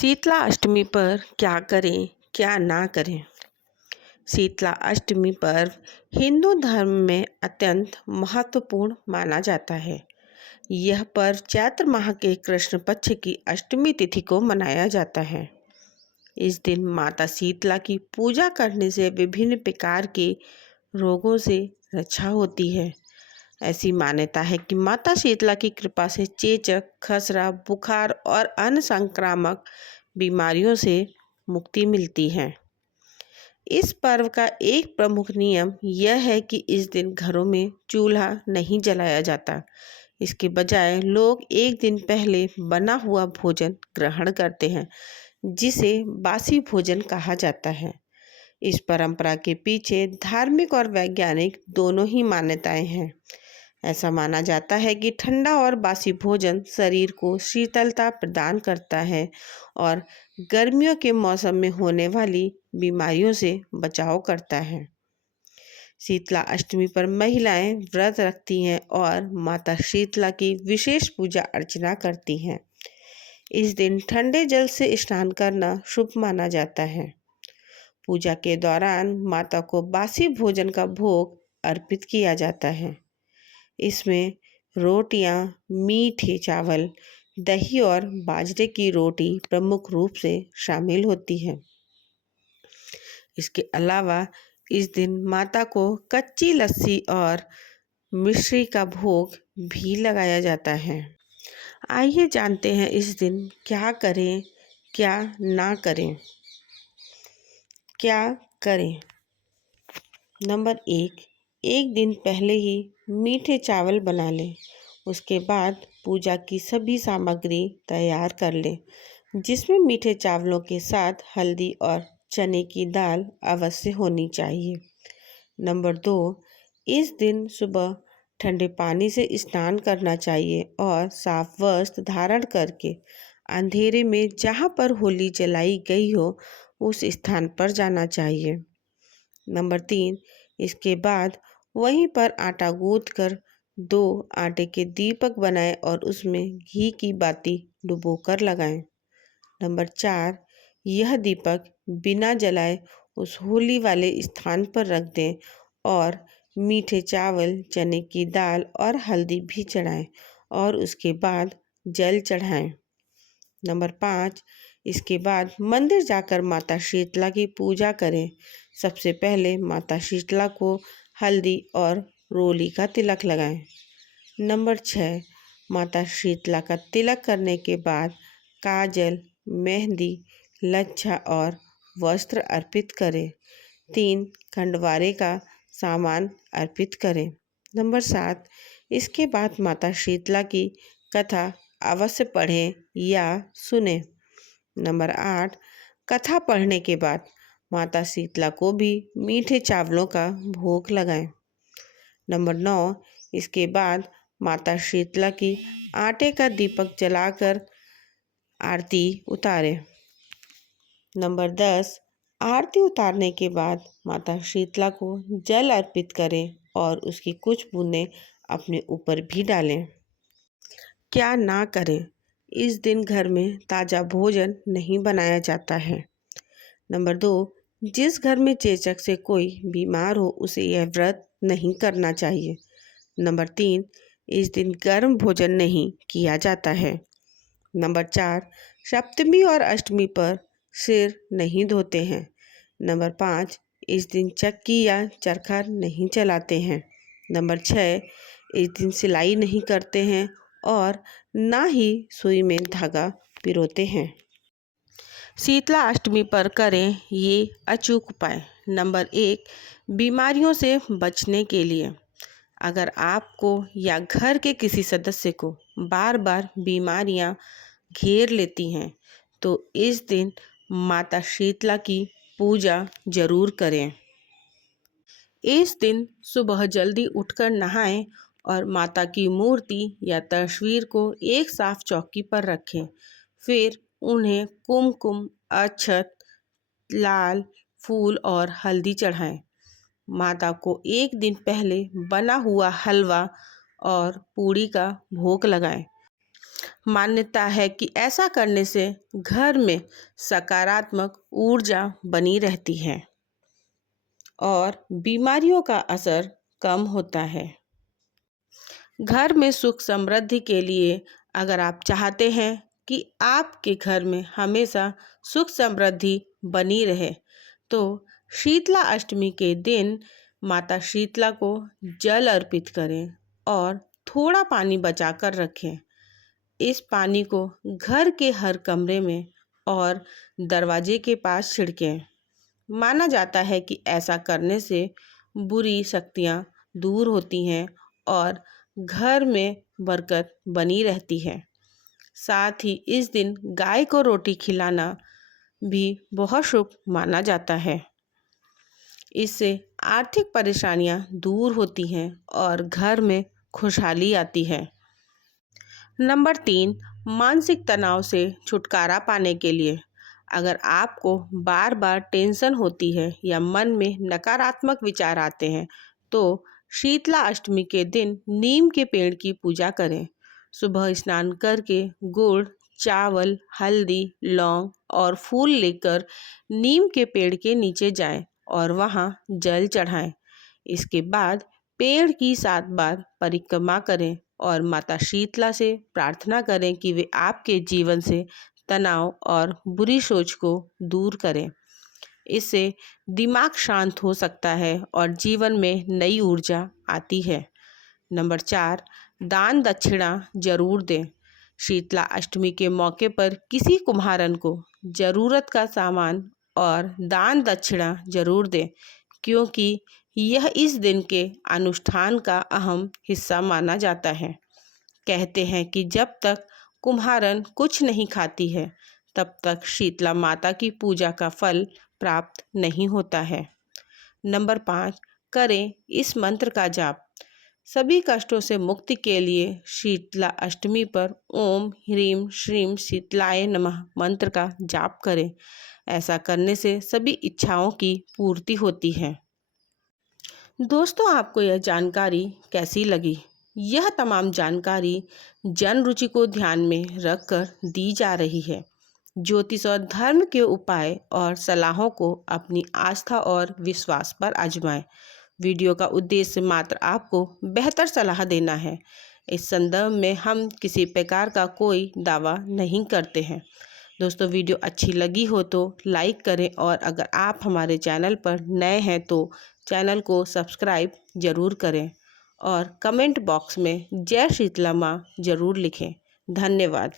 शीतला अष्टमी पर क्या करें क्या ना करें। शीतला अष्टमी पर्व हिंदू धर्म में अत्यंत महत्वपूर्ण माना जाता है। यह पर्व चैत्र माह के कृष्ण पक्ष की अष्टमी तिथि को मनाया जाता है। इस दिन माता शीतला की पूजा करने से विभिन्न प्रकार के रोगों से रक्षा होती है। ऐसी मान्यता है कि माता शीतला की कृपा से चेचक, खसरा, बुखार और अन्य संक्रामक बीमारियों से मुक्ति मिलती है। इस पर्व का एक प्रमुख नियम यह है कि इस दिन घरों में चूल्हा नहीं जलाया जाता। इसके बजाय लोग एक दिन पहले बना हुआ भोजन ग्रहण करते हैं, जिसे बासी भोजन कहा जाता है। इस परंपरा के पीछे धार्मिक और वैज्ञानिक दोनों ही मान्यताएं हैं। ऐसा माना जाता है कि ठंडा और बासी भोजन शरीर को शीतलता प्रदान करता है और गर्मियों के मौसम में होने वाली बीमारियों से बचाव करता है। शीतला अष्टमी पर महिलाएं व्रत रखती हैं और माता शीतला की विशेष पूजा अर्चना करती हैं। इस दिन ठंडे जल से स्नान करना शुभ माना जाता है। पूजा के दौरान माता को बासी भोजन का भोग अर्पित किया जाता है। इसमें रोटियां, मीठे चावल, दही और बाजरे की रोटी प्रमुख रूप से शामिल होती हैं। इसके अलावा इस दिन माता को कच्ची लस्सी और मिश्री का भोग भी लगाया जाता है। आइए जानते हैं इस दिन क्या करें क्या ना करें। क्या करें। नंबर 1 दिन पहले ही मीठे चावल बना लें। उसके बाद पूजा की सभी सामग्री तैयार कर लें, जिसमें मीठे चावलों के साथ हल्दी और चने की दाल अवश्य होनी चाहिए। नंबर 2, इस दिन सुबह ठंडे पानी से स्नान करना चाहिए और साफ वस्त्र धारण करके अंधेरे में जहाँ पर होली जलाई गई हो उस स्थान पर जाना चाहिए। नंबर 3, इसके बाद वहीं पर आटा गूंथ कर 2 आटे के दीपक बनाएं और उसमें घी की बाती डुबोकर लगाएं। नंबर 4, यह दीपक बिना जलाए उस होली वाले स्थान पर रख दें और मीठे चावल, चने की दाल और हल्दी भी चढ़ाएं और उसके बाद जल चढ़ाएं। नंबर 5, इसके बाद मंदिर जाकर माता शीतला की पूजा करें। सबसे पहले माता शीतला को हल्दी और रोली का तिलक लगाएं। नंबर 6, माता शीतला का तिलक करने के बाद काजल, मेहंदी, लच्छा और वस्त्र अर्पित करें। 3 खंडवारे का सामान अर्पित करें। नंबर 7, इसके बाद माता शीतला की कथा अवश्य पढ़ें या सुनें। नंबर 8, कथा पढ़ने के बाद माता शीतला को भी मीठे चावलों का भोग लगाएं। नंबर 9, इसके बाद माता शीतला की आटे का दीपक जलाकर आरती उतारें। नंबर 10, आरती उतारने के बाद माता शीतला को जल अर्पित करें और उसकी कुछ बूंदें अपने ऊपर भी डालें। क्या ना करें। इस दिन घर में ताज़ा भोजन नहीं बनाया जाता है। नंबर 2, जिस घर में चेचक से कोई बीमार हो उसे यह व्रत नहीं करना चाहिए। नंबर 3, इस दिन गर्म भोजन नहीं किया जाता है। नंबर 4, सप्तमी और अष्टमी पर सिर नहीं धोते हैं। नंबर 5, इस दिन चक्की या चरखा नहीं चलाते हैं। नंबर 6, इस दिन सिलाई नहीं करते हैं और ना ही सुई में धागा पिरोते हैं। शीतला अष्टमी पर करें ये अचूक उपाय। नंबर 1, बीमारियों से बचने के लिए अगर आपको या घर के किसी सदस्य को बार बार बीमारियां घेर लेती हैं तो इस दिन माता शीतला की पूजा जरूर करें। इस दिन सुबह जल्दी उठकर नहाएं और माता की मूर्ति या तस्वीर को एक साफ चौकी पर रखें। फिर उन्हें कुमकुम, अक्षत, लाल फूल और हल्दी चढ़ाएं। माता को एक दिन पहले बना हुआ हलवा और पूड़ी का भोग लगाएं। मान्यता है कि ऐसा करने से घर में सकारात्मक ऊर्जा बनी रहती है और बीमारियों का असर कम होता है। घर में सुख समृद्धि के लिए अगर आप चाहते हैं कि आपके घर में हमेशा सुख समृद्धि बनी रहे, तो शीतला अष्टमी के दिन माता शीतला को जल अर्पित करें और थोड़ा पानी बचा कर रखें। इस पानी को घर के हर कमरे में और दरवाजे के पास छिड़कें। माना जाता है कि ऐसा करने से बुरी शक्तियाँ दूर होती हैं और घर में बरकत बनी रहती है। साथ ही इस दिन गाय को रोटी खिलाना भी बहुत शुभ माना जाता है। इससे आर्थिक परेशानियां दूर होती हैं और घर में खुशहाली आती है। नंबर 3, मानसिक तनाव से छुटकारा पाने के लिए अगर आपको बार बार टेंशन होती है या मन में नकारात्मक विचार आते हैं, तो शीतला अष्टमी के दिन नीम के पेड़ की पूजा करें। सुबह स्नान करके गुड़, चावल, हल्दी, लौंग और फूल लेकर नीम के पेड़ के नीचे जाएं और वहां जल चढ़ाएं। इसके बाद पेड़ की 7 बार परिक्रमा करें और माता शीतला से प्रार्थना करें कि वे आपके जीवन से तनाव और बुरी सोच को दूर करें। इससे दिमाग शांत हो सकता है और जीवन में नई ऊर्जा आती है। नंबर 4, दान दक्षिणा जरूर दें। शीतला अष्टमी के मौके पर किसी कुम्हारन को जरूरत का सामान और दान दक्षिणा जरूर दें, क्योंकि यह इस दिन के अनुष्ठान का अहम हिस्सा माना जाता है। कहते हैं कि जब तक कुम्हारन कुछ नहीं खाती है, तब तक शीतला माता की पूजा का फल प्राप्त नहीं होता है। नंबर 5, करें इस मंत्र का जाप। सभी कष्टों से मुक्ति के लिए शीतला अष्टमी पर ओम ह्रीम श्रीम शीतलाय नमः मंत्र का जाप करें। ऐसा करने से सभी इच्छाओं की पूर्ति होती है। दोस्तों, आपको यह जानकारी कैसी लगी? यह तमाम जानकारी जन रुचि को ध्यान में रखकर दी जा रही है। ज्योतिष और धर्म के उपाय और सलाहों को अपनी आस्था और विश्वास पर आजमाएं। वीडियो का उद्देश्य मात्र आपको बेहतर सलाह देना है। इस संदर्भ में हम किसी प्रकार का कोई दावा नहीं करते हैं। दोस्तों, वीडियो अच्छी लगी हो तो लाइक करें और अगर आप हमारे चैनल पर नए हैं तो चैनल को सब्सक्राइब जरूर करें और कमेंट बॉक्स में जय शीतला माँ जरूर लिखें। धन्यवाद।